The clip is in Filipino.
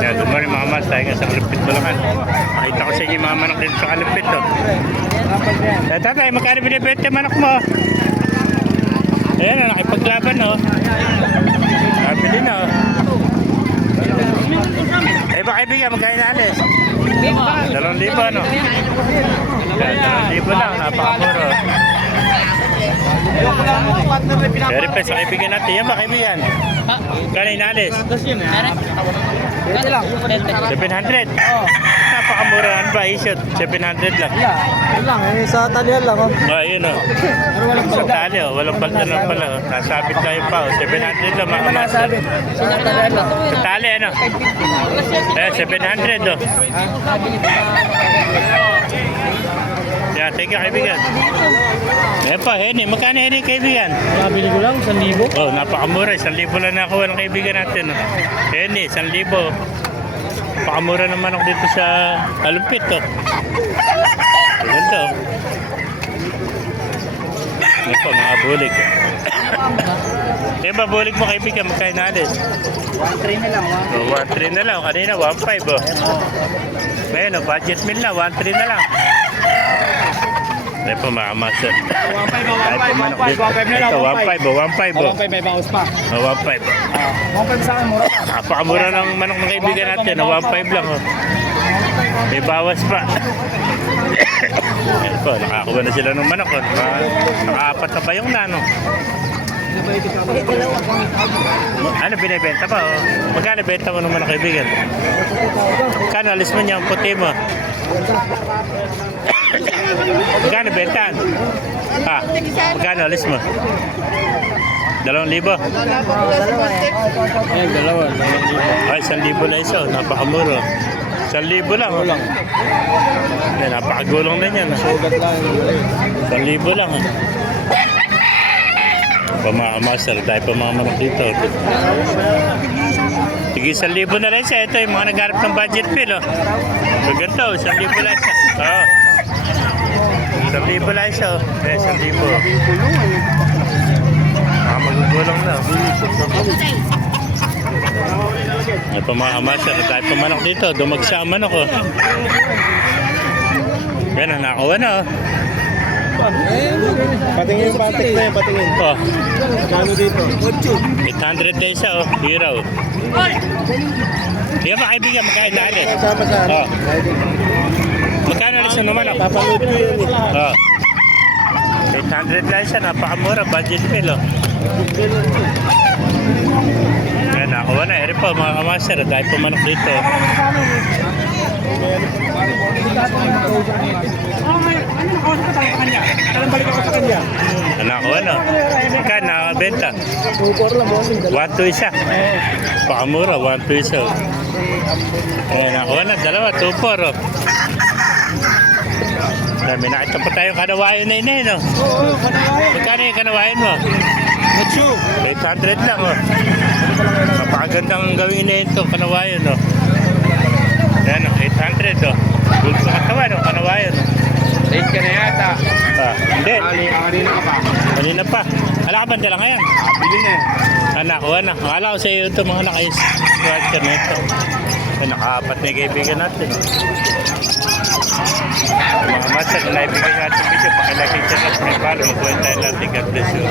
Yeah, good morning mga mas, tayo nga sa Kalupit Bulacan. Makita ko sa inyo yung mga manok dito sa Kalupit. Oh. Tatay, magkano binibente manok mo? Ayan, nakipaglaban oh. Nabili na oh. Eh baka ibigay, magkano naalis? 2,000 ano? 2,000 lang, napakamuro. Very best sa kaibigan natin. Yan ba kaibigan? Kano inaalis? 700? Napakamura yan ba? Isot, 700 lang. Yun lang, sa talihan lang. Ayun o. Sa tali o, walang palda lang pala. Nasabit tayo pa o, 700 lang mga master. Sa tali ano? Eh, 700 o. Yan, thank you kaibigan. Eh pa, Henny, magkano Henny kaibigan? Nabili ko lang, 1,000. Oh, napakamura. 1,000 lang nakuha ng kaibigan natin. Oh. Henny, 1,000. Pakamura naman ako dito sa Kalupit. Oh. Ganda. Oh. Ito, mga bulig. Eh ba, bulig mo kaibigan? Magkain na alis? 1,300 na lang. Oh, 1,300 na lang. Kanina, 1,500. Oh. Ngayon, oh, budget meal na. 1,300 na lang. Ito po mga master. 1,500 na lang. 1,500 oh, 1,500 oh. 1,500 may bawas pa. Oh, 1,500. 1,500 sa akin, mura. Napakamura ng manok ng kaibigan natin. 1,500 lang. Oh. May bawas pa. Yan po, nakakuha na sila ng manok. Oh. Nakaapat na ba yung nano? Ano binibenta pa? Oh? Magkano benta mo ng manok kaibigan? Magkano alis mo niya ang puti mo? Magkano bentan? Ha? Magkano alis mo? 2,000? Ayan, dalawa. Ay, 1,000 lang isa. Napakamuro. 1,000 lang. Oh. Yan, napakagulong na yan. Sugat lang. 1,000 lang. Pamamaster tayo pa mga manok dito. Sige, 1,000 na lang siya. Ito yung mga nagharap ng budget bill. Oh. So, ganito, 1,000 lang siya. Oo. 1,000 lang siya. Oh. Eh, 1,000. Magugulong na. Ito mga master, tayo pa manok dito. Dumagsa ang manok. Oh. Yan, nakuha na. Oh. Patingin yung patik na yun, patingin. Oh. Kano dito? 800 na isa. Oh. Hero. Di ba kaibigan, magkain na alis? Sama sa Oh. Magkano alis na naman? Papanood ko yun. Oh. 800 lang siya, napakamura, budget meal. Oh. Yan, nakuha na. Eri po, mga kamaster, dahil pumanok dito. Nakuha na. Magkano nakakabenta? 2,400 lang, bossing. 1,2 isa. Pakamura, 1,2 isa. Ayan, nakuha na. Dalawa, 2,4. Oh. May nakita pa tayong kanawayan na ina, no? Oo, kanawayan. Magkano yung kanawayan mo? 800 lang, oh. Napakagandang gawin na ito, kanawayan, no? Ayan, 800, oh. Good sa katawan, no? Kanawayan, no? Late ka na yata. Ah, hindi. Kanina ka pa. Kanina pa. Ala ka banda lang ngayon? Bili na. Anak, wala. Akala ko sa iyo ito, mga naka-watcher na ito. Nakaapat na yung kaibigan natin. Mga master, naibigay natin video. Pakilakita na sa may palo. Magkuhan tayo natin. God bless you.